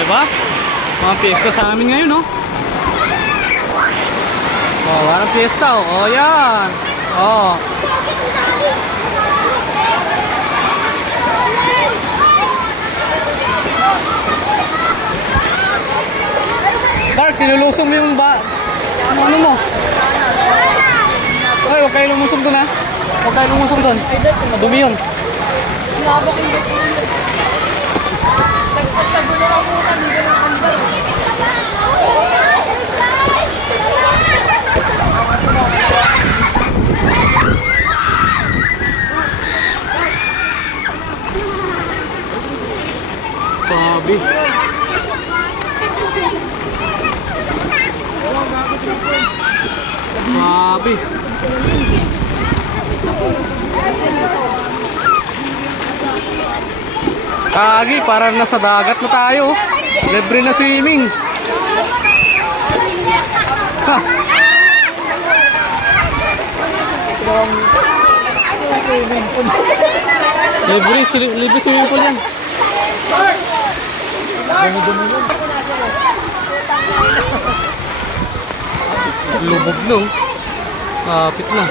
diba? Mga piyesta sa amin ngayon, no? Oh, parang piyesta, oh. Oh, yan. Oh. Dark, tinulusong mo yung ba... Ano, ano mo? Ay, huwag kayo lumusong doon, ha? Huwag kayo lumusong doon. Madumi yun. Sabi. Sabi. Kagi, parang nasa dagat na tayo. Libre na swimming. Ha. Libre, libre swimming pool yan. Lubog no. Kapit na.